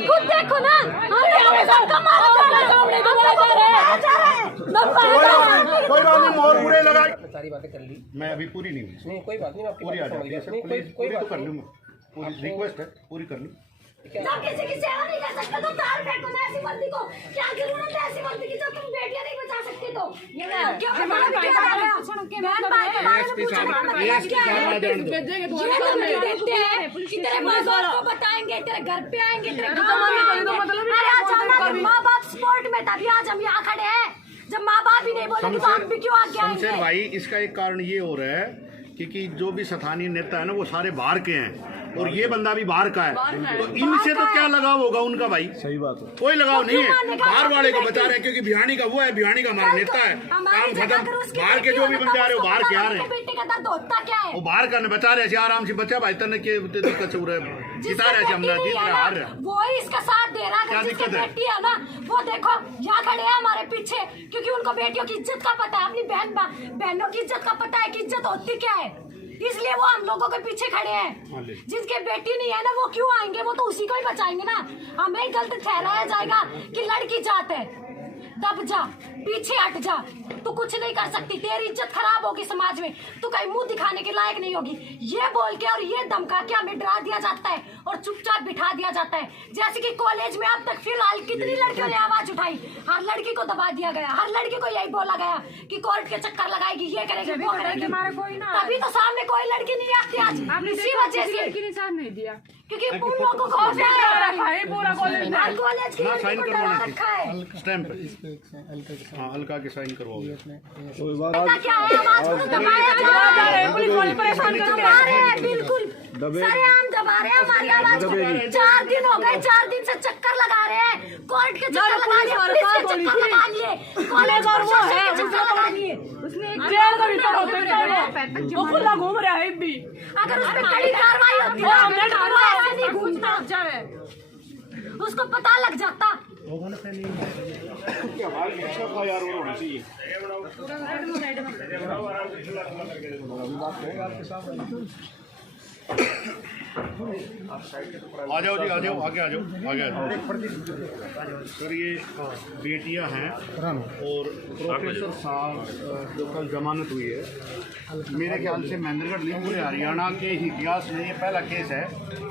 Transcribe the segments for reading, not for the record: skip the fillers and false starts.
खुद देखो ना, कोई बात नहीं, मोहर पूरे लगा। सारी बातें कर ली, मैं अभी पूरी नहीं हुई, नहीं कोई बात नहीं, मैं आपकी पूरी आ बात समझ जाती गया। है, नहीं पूरी तो कर लूँगा, पूरी रिक्वेस्ट है, पूरी कर लूँ। जब किसी की सेवा नहीं कर सकते तो तार फेंको ना ऐसी बंदी को। क्या जरूरत है ऐसी बंदी की जब तुम बेटियां नहीं बचा सकते? तो ये क्या हमारा क्या रह गया? बहन भाई के बारे में पूछो ना, ये तो देखते हैं कि तेरे माँ बाप को बताएंगे, तेरे घर पे आएंगे, तेरे गाँव में आएंगे। अरे अचानक माँ बाप स्पोर्ट में तभी आज हम यहाँ खड़े हैं। जब माँ बाप ही नहीं बोले तो हम भी क्यों आगे आएंगे? शमशेर भाई, इसका एक कारण ये हो रहा है क्योंकि जो भी स्थानीय नेता है ना वो सारे बाहर के हैं और ये बंदा भी बाहर का है, तो इनसे तो क्या लगाव होगा उनका भाई? सही बात है, कोई लगाव नहीं है। बाहर वाले को बचा रहे हैं क्योंकि भिवानी का वो है, भिवानी का हमारा नेता है, काम खत्म। बाहर के जो भी बंदे आ रहे हैं वो बाहर के आ रहे हैं, बेटे का दर्द होता क्या है? वो बाहर का बचा रहे आराम से बचा भाई तने के दिक्कत हो रहा है, जिता रहे हम जीत रहे हार रहे, वो ही इसका साथ दे रहा है। जिसकी बेटी है ना वो देखो यहाँ खड़े हैं हमारे पीछे, क्योंकि उनको बेटियों की इज्जत का पता है, अपनी बहनों की इज्जत का पता है कि इज्जत होती क्या है, इसलिए वो हम लोगों के पीछे खड़े हैं। जिनके बेटी नहीं है ना वो क्यों आएंगे? वो तो उसी को ही बचाएंगे ना। हमें गलत ठहराया जाएगा कि लड़की जात है, दब जा, पीछे हट जा, तू कुछ नहीं कर सकती, तेरी इज्जत खराब होगी समाज में, तू कहीं मुंह दिखाने के लायक नहीं होगी। ये बोल के और ये धमका के हमें डरा दिया जाता है और चुपचाप बिठा दिया जाता है। जैसे कि कॉलेज में अब तक फिलहाल कितनी लड़कियों ने आवाज उठाई, हर लड़की को दबा दिया गया, हर लड़की को यही बोला गया कि कोर्ट के चक्कर लगाएगी, ये करेगी, वो करेगी। तभी तो सामने कोई लड़की नहीं आती आज, इसी वजह से साथ नहीं दिया क्योंकि उन लोगों को खौफ है। पूरा कॉलेज की साइन लड़की को डरा करवाना रखा है। स्टैम्प हाँ हल्का के साइन करवाओगे। पता क्या है, आवाज को दबाया जा रहा है, पुलिस वाले परेशान कर रहे हैं, बिल्कुल सरेआम दबा रहे हैं हमारी आवाज को। 4 दिन हो गए, 4 दिन से चक्कर लगा रहे हैं, कोर्ट के चक्कर लगा लिए, पुलिस के चक्कर लगा लिए, कॉलेज और वो है चक्कर लगा लिए। उसने एक जेल का भीतर होते हैं, वो खुला घूम रहा है भी। अगर उस पे कड़ी कार्रवाई होती है हमने ऐसे नहीं घूमता जाए, उसको पता लग जाता। आ जाओ जी, आ जाओ, आगे आ जाओ, आगे आ जाओ। सर ये बेटियां हैं और प्रोफेसर साहब जो कल जमानत हुई है, मेरे ख्याल से महेंद्रगढ़ नहीं पूरे हरियाणा के इतिहास में ये पहला केस है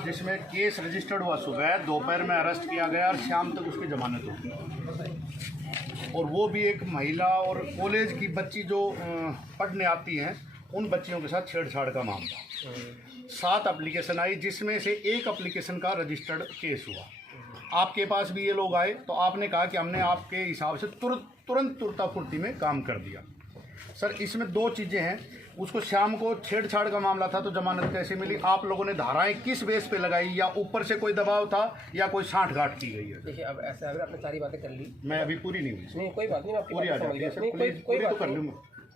जिसमें केस रजिस्टर्ड हुआ, सुबह दोपहर में अरेस्ट किया गया और शाम तक उसकी जमानत होगी। और वो भी एक महिला और कॉलेज की बच्ची जो पढ़ने आती हैं उन बच्चियों के साथ छेड़छाड़ का मामला। 7 एप्लीकेशन आई जिसमें से एक एप्लीकेशन का रजिस्टर्ड केस हुआ। आपके पास भी ये लोग आए तो आपने कहा कि हमने आपके हिसाब से तुरंत तुरता फुर्ती में काम कर दिया। सर इसमें 2 चीज़ें हैं, उसको शाम को छेड़छाड़ का मामला था तो जमानत कैसे मिली? आप लोगों ने धाराएं किस बेस पे लगाई, या ऊपर से कोई दबाव था या कोई साठगांठ की गई है? देखिए अब ऐसा है, आपने सारी बातें कर ली, मैं अभी पूरी नहीं हुई। नहीं कोई बात नहीं, मैं आपकी पूरी आ बात समझ जाती गया। है सर, नहीं पूरी तो कर लूँगा,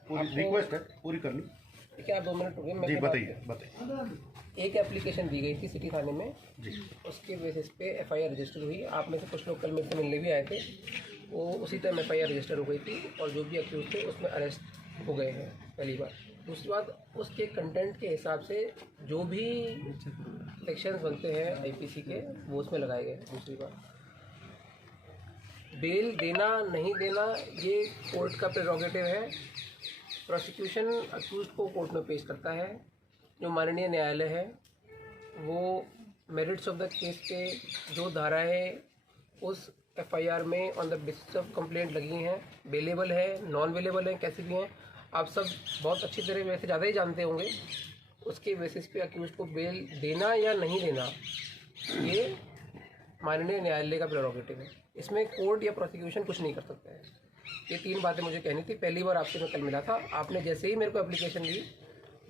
पूरी रिक्वेस्ट है, पूरी कर लूँ। देखिए आप 2 मिनट रुकिए, जी बताइए। एक एप्लीकेशन दी गई थी सिटी थाने में जी, उसके बेसिस पे FIR रजिस्टर हुई। आप में से कुछ लोग कल मेरे से मिलने भी आए थे, वो उसी टाइम FIR रजिस्टर हो गई थी और जो भी अक्यूज थे उसमें अरेस्ट हो गए हैं पहली बार। दूसरी बात, उसके कंटेंट के हिसाब से जो भी सेक्शंस बनते हैं IPC के वो उसमें लगाए गए। दूसरी बात, बेल देना नहीं देना ये कोर्ट का प्रेरोगेटिव है। प्रोसिक्यूशन अक्यूज को कोर्ट में पेश करता है, जो माननीय न्यायालय है वो मेरिट्स ऑफ द केस के जो धाराएं उस FIR में on the basis of complaint लगी हैं, बेलेबल है, नॉन बेलेबल है, कैसी भी हैं, आप सब बहुत अच्छी तरह वैसे ज़्यादा ही जानते होंगे। उसके बेसिस पे अक्यूज को बेल देना या नहीं देना ये माननीय न्यायालय का प्रेरोगेटिव है। इसमें कोर्ट या प्रोसिक्यूशन कुछ नहीं कर सकता है। ये 3 बातें मुझे कहनी थी। पहली बार आपसे मैं कल मिला था, आपने जैसे ही मेरे को एप्लीकेशन दी,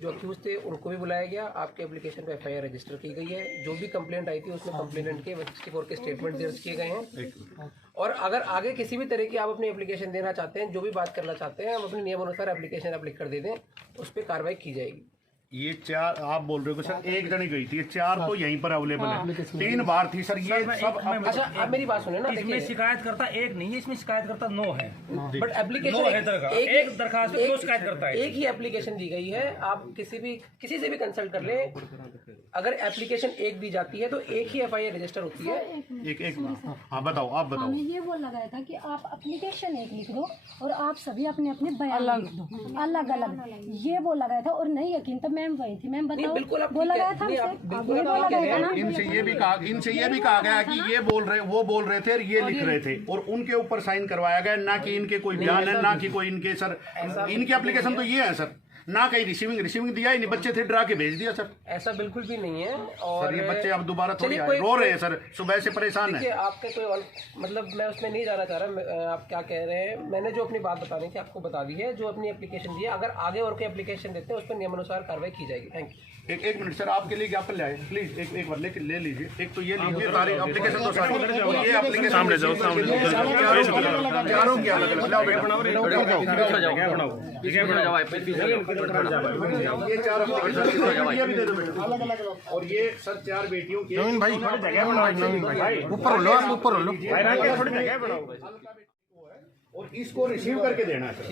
जो अक्यूज थे उनको भी बुलाया गया, आपके एप्लीकेशन पे FIR रजिस्टर की गई है। जो भी कंप्लेंट आई थी उसमें कंप्लेनेंट के 164 के स्टेटमेंट दर्ज किए गए हैं। और अगर आगे किसी भी तरह की आप अपनी एप्लीकेशन देना चाहते हैं, जो भी बात करना चाहते हैं, हम अपने नियम अनुसार एप्लीकेशन आप लिख कर दे दें, उस पर कार्रवाई की जाएगी। ये 4 आप बोल रहे हो सर, एक जनी गई थी, 4 तो यहीं पर अवेलेबल है, 3 बार थी सर। ये सब अच्छा आप मेरी बात सुने ना, इसमें शिकायत करता एक नहीं है, इसमें शिकायत करता 9 है। बट एप्लीकेशन 9 है एक दरखास्त पे 2 शिकायत करता है। एक ही एप्लीकेशन दी गई है, आप किसी से भी कंसल्ट कर ले, अगर एप्लीकेशन एक दी जाती है तो एक ही FIR रजिस्टर होती है। एक हाँ बताओ, आप बताओ। हमने ये बोल लगाया था कि आप एप्लीकेशन एक लिख दो और आप सभी अपने अपने बयान लिख दो अलग अलग, ये बोल लगाया था। और नहीं यकीन तो मैम वही थी, मैम बताओ बिल्कुल आप बोल लगाया था, इनसे ये भी कहा गया कि ये वो बोल रहे थे और ये लिख रहे थे, और उनके ऊपर साइन करवाया गया, ना कि इनके कोई बयान है, ना कि कोई इनके सर, इनके एप्लीकेशन तो ये है सर, ना कहीं रिसीविंग दिया ही नहीं, बच्चे थे डरा के भेज दिया सर। ऐसा बिल्कुल भी नहीं है। और सर ये बच्चे अब दोबारा थोड़ी आए, रो रहे हैं सर, सुबह से परेशान है। आपके कोई और मतलब मैं उसमें नहीं जाना चाह रहा, आप क्या कह रहे हैं, मैंने जो अपनी बात बतानी थी आपको बता दी है, जो अपनी एप्लीकेशन दी है, अगर आगे और कोई एप्लीकेशन देते हैं उस पर नियमानुसार कार्रवाई की जाएगी। Thank you. एक मिनट सर, आपके लिए ज्ञापन ले आए प्लीज, एक बार ले लीजिए। एक तो ये लीजिए सारी एप्लीकेशन, तो सारी ये एप्लीकेशन सामने जाओ, चारों की अलग अलग ये 4 एप्लीकेशन भी दे दो बेटा। और ये सर 4 बेटियों की भाई ऊपर लो, ऊपर लो, थोड़ी जगह बनाओ, और इसको रिसीव करके देना है सर।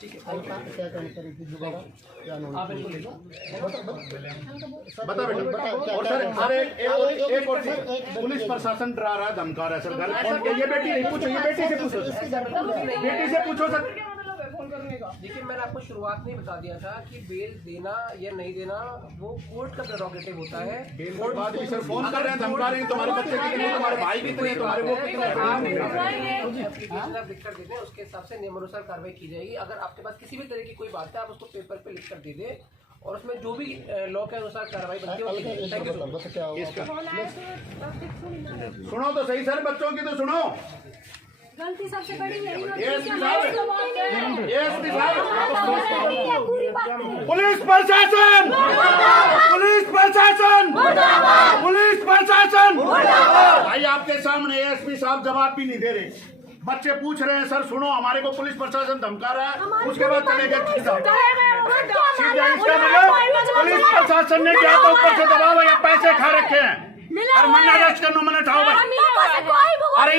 ठीक है आप इनको ले लो। बता बेटा। और सर अरे एक और पुलिस प्रशासन डरा रहा है, धमका रहा है सर। घर ये बेटी नहीं पूछो, ये बेटी से पूछो, बेटी से पूछो सर। देखिए मैंने आपको शुरुआत में बता दिया था कि बेल देना या नहीं देना वो कोर्ट का प्रेरोगेटिव होता है। कोर्ट बाद भी सर फोन कर रहे हैं, धमका रहे हैं, तुम्हारे बच्चे कितने, तुम्हारे भाई कितने, तुम्हारे वो कितने। एप्लीकेशन आप लिख कर दे दें, उसके हिसाब से नियमानुसार कार्रवाई की जाएगी। अगर आपके पास किसी भी तरह की कोई बात है, आप उसको पेपर पे लिख कर दे दें, और उसमें जो भी लॉ के अनुसार कार्रवाई बनती है। सुनो तो सही सर, बच्चों की तो सुनो। गलती सबसे बड़ी यही पुलिस प्रशासन, पुलिस प्रशासन, पुलिस प्रशासन। भाई आपके सामने ASP साहब जवाब भी नहीं दे रहे, बच्चे पूछ रहे हैं सर सुनो, हमारे को पुलिस प्रशासन धमका रहा है, उसके बाद चले गए सीधा। इसका मतलब पुलिस प्रशासन ने क्या तो ऊपर से दबाव या पैसे खा रखे हैं, और मना रश करनो मना ठाओ भाई। अरे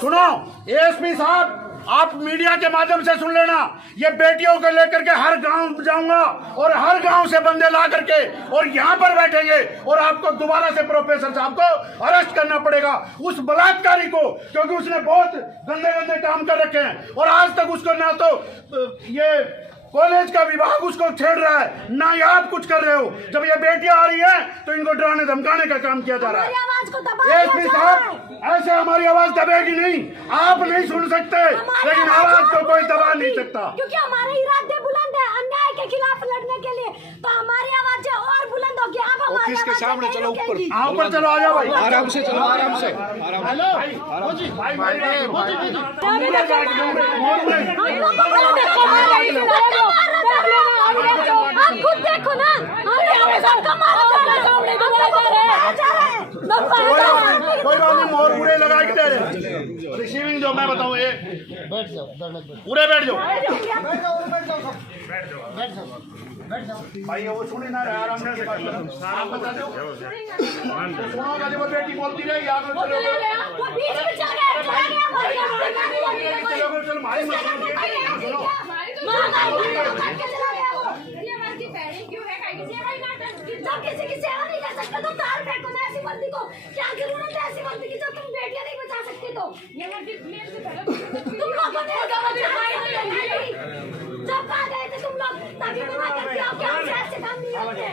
सुनो ASP साहब, आप मीडिया के माध्यम से सुन लेना, ये बेटियों को लेकर के हर गांव जाऊंगा और हर गांव से बंदे ला करके और यहाँ पर बैठेंगे, और आपको दोबारा से प्रोफेसर साहब को अरेस्ट करना पड़ेगा, उस बलात्कारी को, क्योंकि उसने बहुत गंदे गंदे काम कर रखे हैं, और आज तक उसको ना तो ये कॉलेज का विभाग उसको छेड़ रहा है, ना ही आप कुछ कर रहे हो। जब ये बेटियां आ रही हैं तो इनको डराने धमकाने का काम किया जा रहा है। ASP साहब, ऐसे हमारी आवाज दबेगी नहीं, आप नहीं सुन सकते, लेकिन आवाज को कोई दबा नहीं सकता, क्योंकि हमारे इरादे बुलंद है अन्याय के खिलाफ लड़ने के लिए, तो हमारी आवाज और बुलंद होगी। आप हमारे ऑफिस के सामने चलो, ऊपर ऊपर चलो, आ जाओ भाई, आराम से चलो, आराम से। आप खुद देखो ना, कोई बात नहीं, मोहर पूरे लगा के दे रहे। रिसीविंग जो मैं बताऊँ, पूरे बैठ जाओ भाई, वो सुन ही ना रहा, आराम से आप बता दो। सुनो, जब वो बेटी बोलती रहेगी आप लोग जब किसी की सेवा नहीं कर सकते तो तार फेंको ना ऐसी बंदी को, क्या जरूरत है ऐसी बंदी की, जब तुम बेटियां नहीं बचा सकती तो ये तुम लोग को जब कहा गए थे तुम लोग, तभी मना करते हो कि हमसे ऐसे काम नहीं होते।